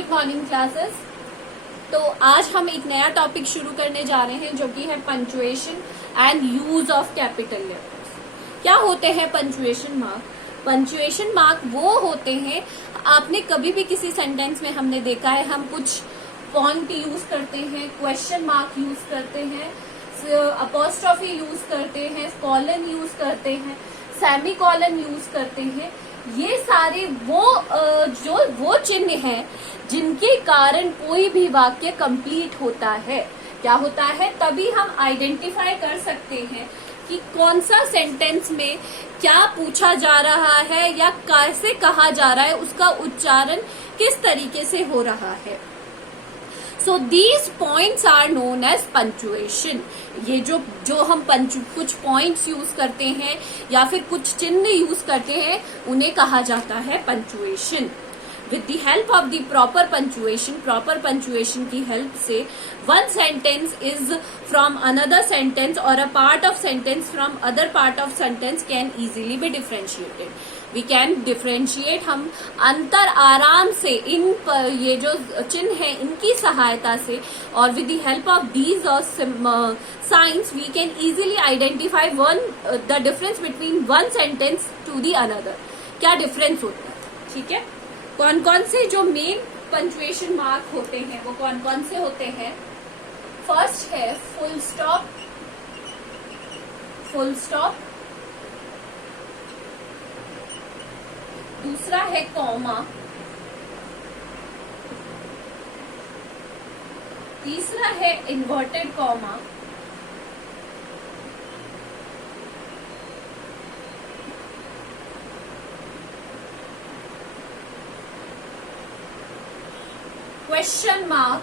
Good morning classes. तो आज हम एक नया टॉपिक शुरू करने जा रहे हैं जो कि है punctuation and use of capital letters. क्या होते हैं पंचुएशन मार्क? पंचुएशन मार्क वो होते हैं, आपने कभी भी किसी सेंटेंस में हमने देखा है हम कुछ पॉइंट यूज करते हैं, क्वेश्चन मार्क यूज करते हैं, अपॉस्ट्रोफी यूज करते हैं, कॉलन यूज करते हैं, सेमी कॉलन यूज करते हैं। ये सारे वो चिन्ह हैं जिनके कारण कोई भी वाक्य कंप्लीट होता है। क्या होता है? तभी हम आइडेंटिफाई कर सकते हैं कि कौन सा सेंटेंस में क्या पूछा जा रहा है या कैसे कहा जा रहा है, उसका उच्चारण किस तरीके से हो रहा है। So these points are known as punctuation। ये जो हम कुछ पॉइंट्स यूज करते हैं या फिर कुछ चिन्ह यूज करते हैं उन्हें कहा जाता है punctuation. With the help of the proper punctuation की हेल्प से one sentence is from another sentence or a part of sentence from other part of sentence can easily be differentiated। We can differentiate, हम अंतर आराम से ये जो चिन्ह है इनकी सहायता से और with the help of these signs we can easily identify the difference between one sentence to the another। क्या डिफरेंस होता है, ठीक है। कौन कौन से जो मेन पंचुएशन मार्क होते हैं वो कौन कौन से होते हैं? फर्स्ट है फुल स्टॉप, दूसरा है कॉमा, तीसरा है inverted comma, question mark,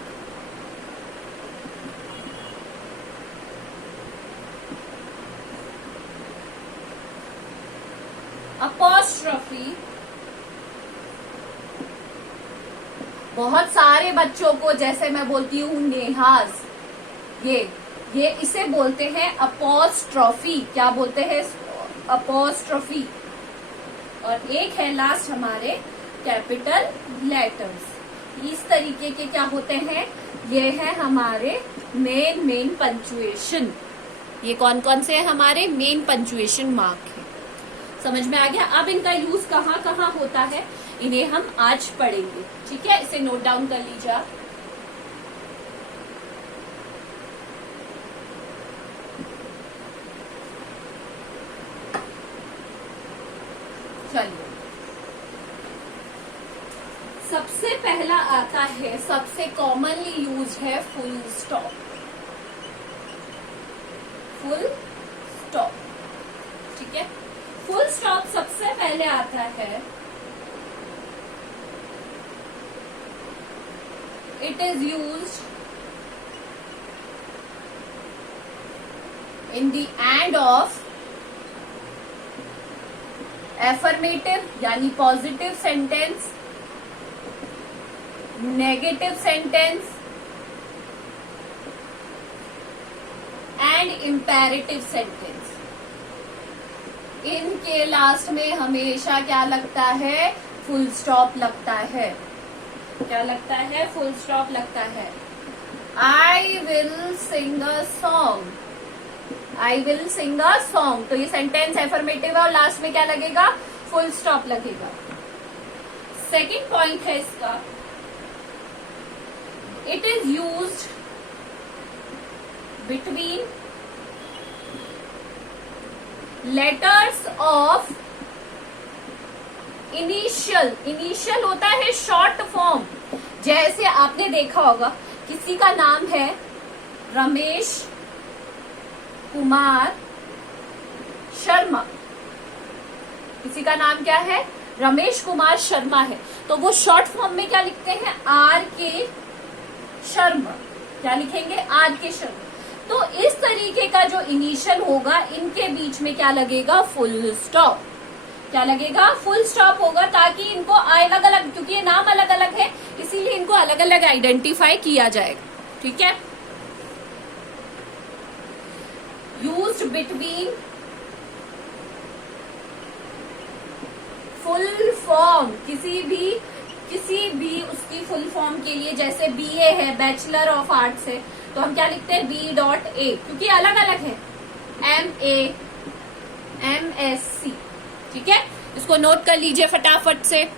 apostrophe. बहुत सारे बच्चों को जैसे मैं बोलती हूँ नेहाज, ये इसे बोलते हैं अपॉस्ट्रोफी। क्या बोलते हैं? अपॉस्ट्रोफी। और एक है लास्ट हमारे कैपिटल लेटर्स। इस तरीके के क्या होते हैं? ये है हमारे मेन पंचुएशन। ये कौन कौन से हैं हमारे मेन पंचुएशन मार्क है। समझ में आ गया? अब इनका यूज कहाँ कहाँ होता है इन्हें हम आज पढ़ेंगे, ठीक है। इसे नोट डाउन कर लीजिए आप। चलिए, सबसे पहला आता है, सबसे कॉमनली यूज है फुल स्टॉप। ठीक है, फुल स्टॉप सबसे पहले आता है। It is used in the end of affirmative यानी positive sentence, negative sentence and imperative sentence. इनके लास्ट में हमेशा क्या लगता है? फुल स्टॉप लगता है। क्या लगता है? फुल स्टॉप लगता है। I will sing a song, तो ये सेंटेंस एफर्मेटिव है और लास्ट में क्या लगेगा? फुल स्टॉप लगेगा। सेकेंड पॉइंट है इसका, it is used between letters of initial होता है शॉर्ट फॉर्म। जैसे आपने देखा होगा किसी का नाम है रमेश कुमार शर्मा, किसी का नाम क्या है? रमेश कुमार शर्मा है, तो वो शॉर्ट फॉर्म में क्या लिखते हैं? आर के शर्मा। क्या लिखेंगे? आर के शर्मा। तो इस तरीके का जो इनिशियल होगा इनके बीच में क्या लगेगा? Full stop. क्या लगेगा? फुल स्टॉप होगा, ताकि इनको अलग अलग, क्योंकि ये नाम अलग अलग है इसीलिए इनको अलग अलग आइडेंटिफाई किया जाएगा, ठीक है। यूज्ड बिटवीन फुल फॉर्म, किसी भी किसी भी उसकी फुल फॉर्म के लिए, जैसे BA है, बैचलर ऑफ आर्ट्स है, तो हम क्या लिखते हैं B.A, क्योंकि अलग अलग है, MA, MSc। ठीक है, इसको नोट कर लीजिए फटाफट से।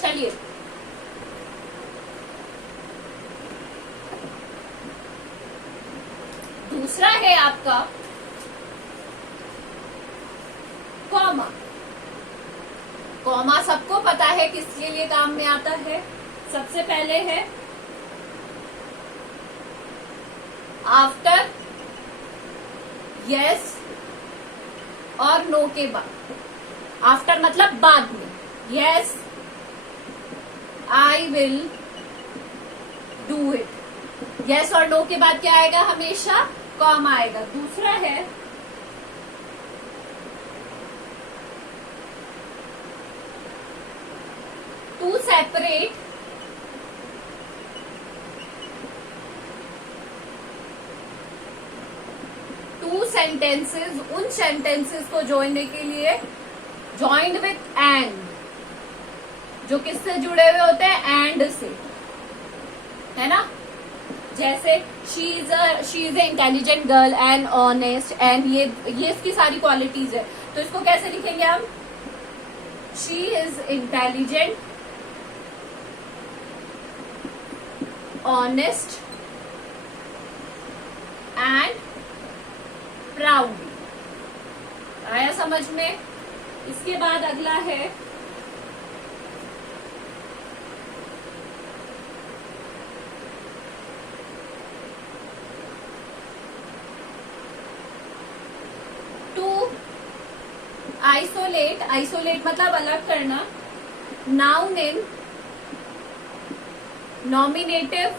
चलिए, दूसरा है आपका कॉमा। कॉमा सबको पता है किसके लिए काम में आता है। सबसे पहले है आफ्टर यस और नो के बाद। आफ्टर मतलब बाद में, yes I will do it. Yes और नो के बाद क्या आएगा, हमेशा कॉमा आएगा। दूसरा है टू सेपरेट टू सेंटेंसेस, उन सेंटेंसेस को जोड़ने के लिए ज्वाइंड विथ एंड, जो किससे जुड़े हुए होते हैं, एंड से, है ना। जैसे she is a intelligent girl and honest, and ये इसकी सारी क्वालिटीज है, तो इसको कैसे लिखेंगे हम, she is intelligent, honest and proud. आया समझ में। इसके बाद अगला है टू आइसोलेट। आइसोलेट मतलब अलग करना। Noun in nominative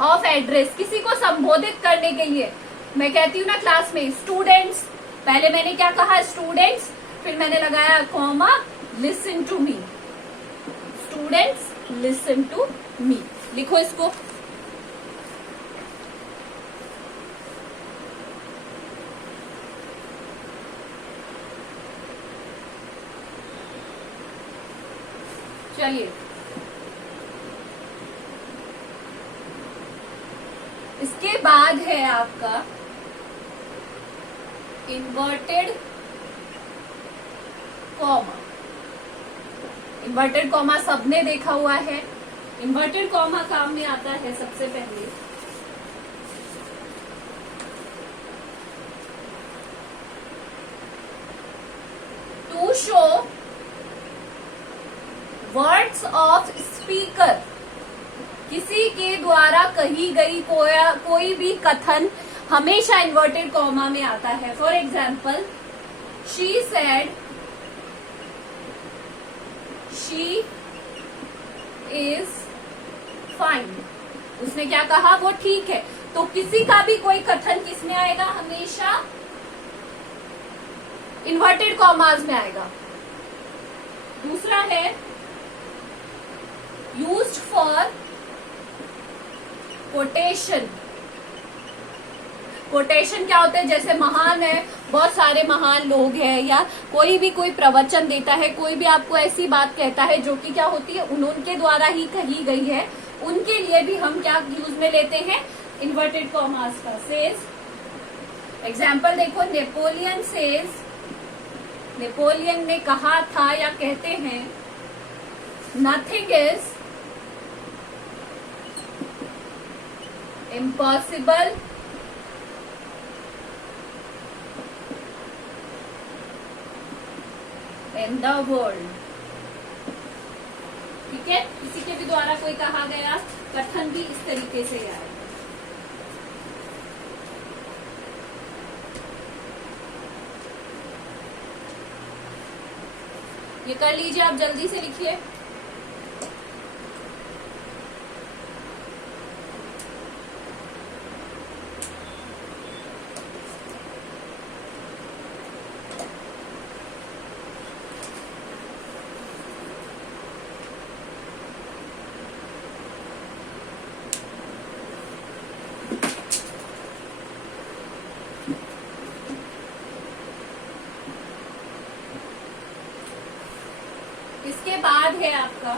of address, किसी को संबोधित करने के लिए। मैं कहती हूँ ना क्लास में स्टूडेंट्स, पहले मैंने क्या कहा, स्टूडेंट्स, फिर मैंने लगाया comma, listen to me. Students listen to me, लिखो इसको। चलिए, इसके बाद है आपका इन्वर्टेड कॉमा। इन्वर्टेड कॉमा सबने देखा हुआ है। इन्वर्टेड कॉमा काम में आता है सबसे पहले to show words of speaker, किसी के द्वारा कही गई कोई भी कथन हमेशा इन्वर्टेड कॉमा में आता है। For example, she said she is fine, उसने क्या कहा, वो ठीक है। तो किसी का भी कोई कथन किसमें आएगा, हमेशा इन्वर्टेड कॉमास में आएगा। दूसरा है यूज्ड फॉर कोटेशन। कोटेशन क्या होता है, जैसे महान है, बहुत सारे महान लोग हैं, या कोई भी कोई प्रवचन देता है, कोई भी आपको ऐसी बात कहता है जो कि क्या होती है, उनके द्वारा ही कही गई है, उनके लिए भी हम क्या यूज में लेते हैं, इन्वर्टेड कॉमास का। सेज, एग्जाम्पल देखो, नेपोलियन सेज, नेपोलियन ने कहा था या कहते हैं, nothing is impossible in the world. ठीक है, किसी के भी द्वारा कोई कहा गया कथन भी इस तरीके से आए। ये कर लीजिए, आप जल्दी से लिखिए। है आपका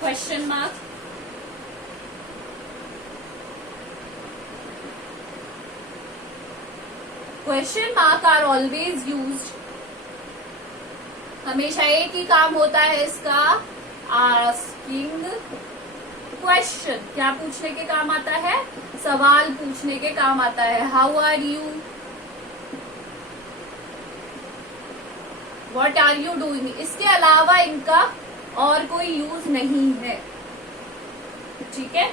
question mark. Question mark are always used, हमेशा एक ही काम होता है इसका, आस्किंग क्वेश्चन। क्या पूछने के काम आता है? सवाल पूछने के काम आता है। How are you, what are you doing. इसके अलावा इनका और कोई यूज नहीं है, ठीक है।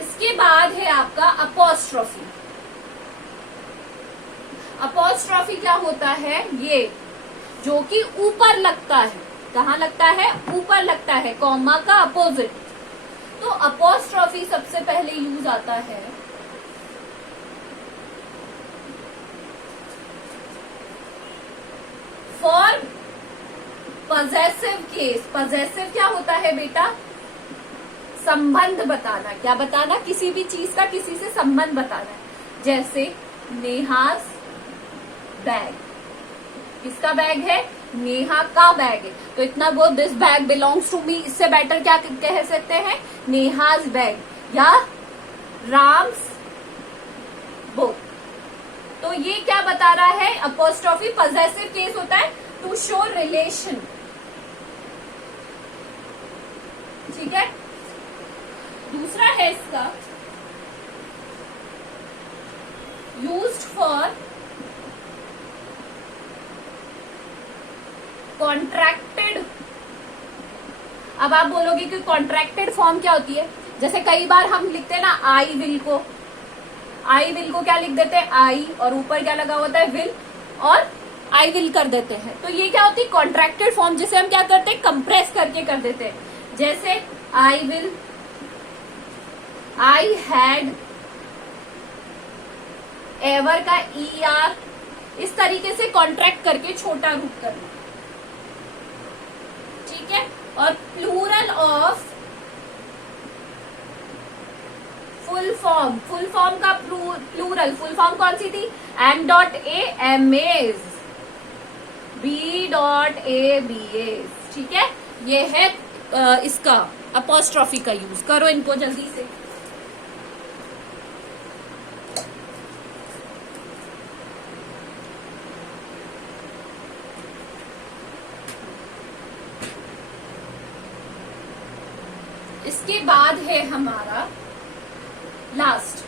इसके बाद है आपका अपॉस्ट्रोफी। अपॉस्ट्रोफी क्या होता है? ये जो कि ऊपर लगता है। कहाँ लगता है? ऊपर लगता है, कॉमा का अपोजिट। तो अपॉस्ट्रोफी सबसे पहले यूज आता है फॉर पजेसिव केस। पजेसिव क्या होता है बेटा? संबंध बताना। क्या बताना? किसी भी चीज का किसी से संबंध बताना। जैसे नेहास बैग, किसका बैग है? नेहा का बैग है। तो इतना वो this bag belongs to me, इससे बेटर क्या कह सकते हैं? नेहाज बैग या राम्स बुक। तो ये क्या बता रहा है? अपॉस्ट्रोफी पजेसिव केस होता है टू शो रिलेशन, ठीक है। दूसरा है इसका यूज्ड फॉर कॉन्ट्रैक्टेड। अब आप बोलोगे कि कॉन्ट्रैक्टेड फॉर्म क्या होती है? जैसे कई बार हम लिखते हैं ना आई विल को, आई विल को क्या लिख देते हैं? आई, और ऊपर क्या लगा होता है? विल, और आई विल कर देते हैं। तो ये क्या होती है? कॉन्ट्रैक्टेड फॉर्म, जिसे हम क्या करते हैं? कंप्रेस करके कर देते हैं। जैसे I will, I had, ever का ई आर, इस तरीके से कॉन्ट्रैक्ट करके छोटा रूप करना, ठीक है। और plural of full form, full form का प्लूरल, फुल फॉर्म कौन सी थी? M dot A M As, B dot A B As, ठीक है। ये है इसका अपॉस्ट्रोफी का यूज। करो इनको जल्दी से। इसके बाद है हमारा लास्ट,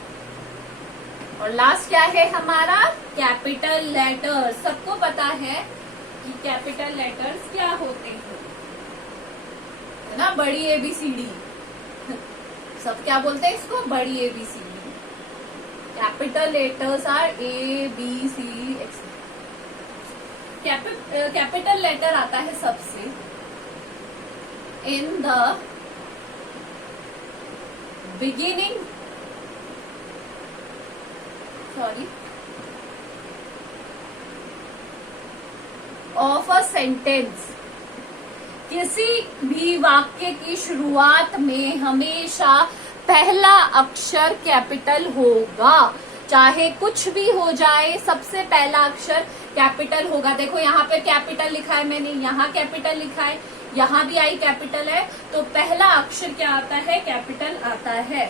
और लास्ट क्या है हमारा? Capital letters. सबको पता है कि कैपिटल लेटर्स क्या होते हैं, है ना? बड़ी एबीसीडी, सब क्या बोलते हैं इसको? बड़ी ABCD. Capital letters are A B C X. Capital letter आता है सबसे in the beginning, sorry, of a sentence. किसी भी वाक्य की शुरुआत में हमेशा पहला अक्षर कैपिटल होगा, चाहे कुछ भी हो जाए, सबसे पहला अक्षर कैपिटल होगा। देखो यहाँ पे कैपिटल लिखा है मैंने, यहाँ कैपिटल लिखा है, यहाँ भी आई कैपिटल है, तो पहला अक्षर क्या आता है? कैपिटल आता है।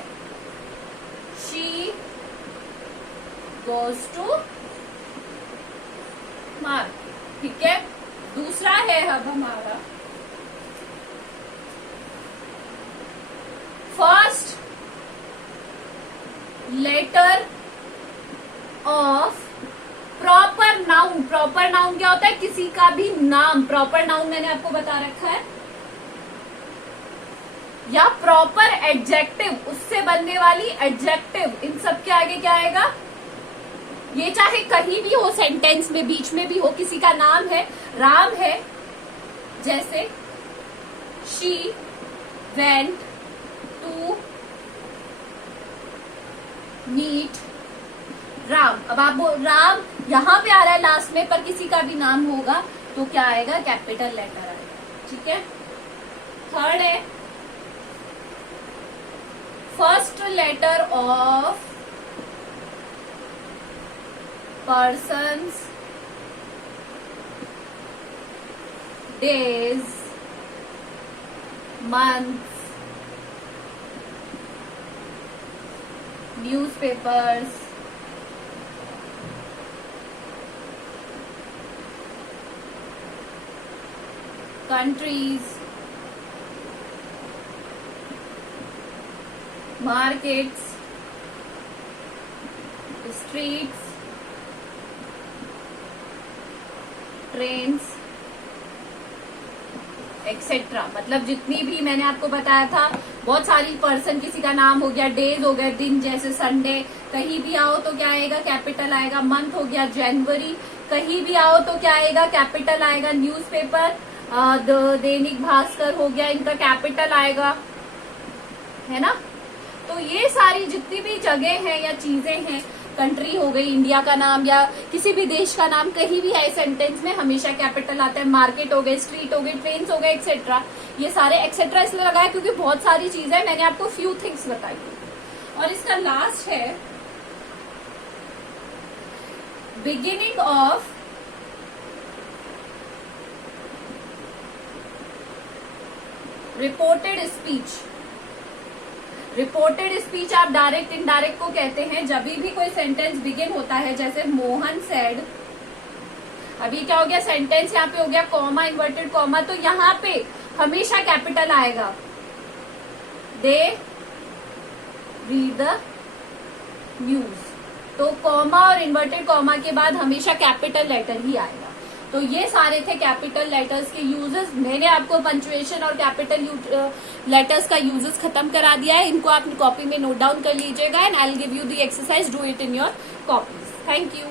शी गोज टू मार्क, ठीक है। दूसरा है अब हमारा first letter of proper noun. Proper noun क्या होता है? किसी का भी नाम। प्रॉपर नाउन मैंने आपको बता रखा है, या प्रॉपर एडजेक्टिव, उससे बनने वाली एडजेक्टिव। इन सब के आगे क्या आएगा? ये चाहे कहीं भी हो, सेंटेंस में बीच में भी हो, किसी का नाम है, राम है, जैसे she went to meet Ram. अब आप राम यहां पे आ रहा है लास्ट में, पर किसी का भी नाम होगा तो क्या आएगा? कैपिटल लेटर आएगा, ठीक है। थर्ड है first letter of persons days, months, newspapers, countries, markets, streets, trains etcetera. मतलब जितनी भी मैंने आपको बताया था, बहुत सारी पर्सन, किसी का नाम हो गया, डेज हो गए, दिन, जैसे संडे, कहीं भी आओ तो क्या आएगा, कैपिटल आएगा। मंथ हो गया जनवरी, कहीं भी आओ तो क्या आएगा, कैपिटल आएगा। न्यूज़पेपर, दैनिक भास्कर हो गया, इनका कैपिटल आएगा, है ना। तो ये सारी जितनी भी जगह है या चीजें हैं, कंट्री हो गई, इंडिया का नाम या किसी भी देश का नाम, कहीं भी है सेंटेंस में हमेशा कैपिटल आता है। मार्केट हो गए, स्ट्रीट हो गई, ट्रेन्स हो गए, एक्सेट्रा। ये सारे एक्सेट्रा इसलिए लगाया क्योंकि बहुत सारी चीजें मैंने आपको फ्यू थिंग्स बताई। और इसका लास्ट है beginning of reported speech. Reported speech आप डायरेक्ट इनडायरेक्ट को कहते हैं। जब भी कोई सेंटेंस बिगिन होता है, जैसे मोहन सेड, अभी क्या हो गया, सेंटेंस यहाँ पे हो गया कॉमा, इन्वर्टेड कॉमा, तो यहाँ पे हमेशा कैपिटल आएगा। दे रीड द न्यूज, तो कॉमा और इन्वर्टेड कॉमा के बाद हमेशा कैपिटल लेटर ही आएगा। तो ये सारे थे कैपिटल लेटर्स के यूजेस। मैंने आपको पंक्चुएशन और कैपिटल लेटर्स का यूजेस खत्म करा दिया है। इनको आप कॉपी में नोट डाउन कर लीजिएगा and I will give you the exercise, do it in your copies. Thank you.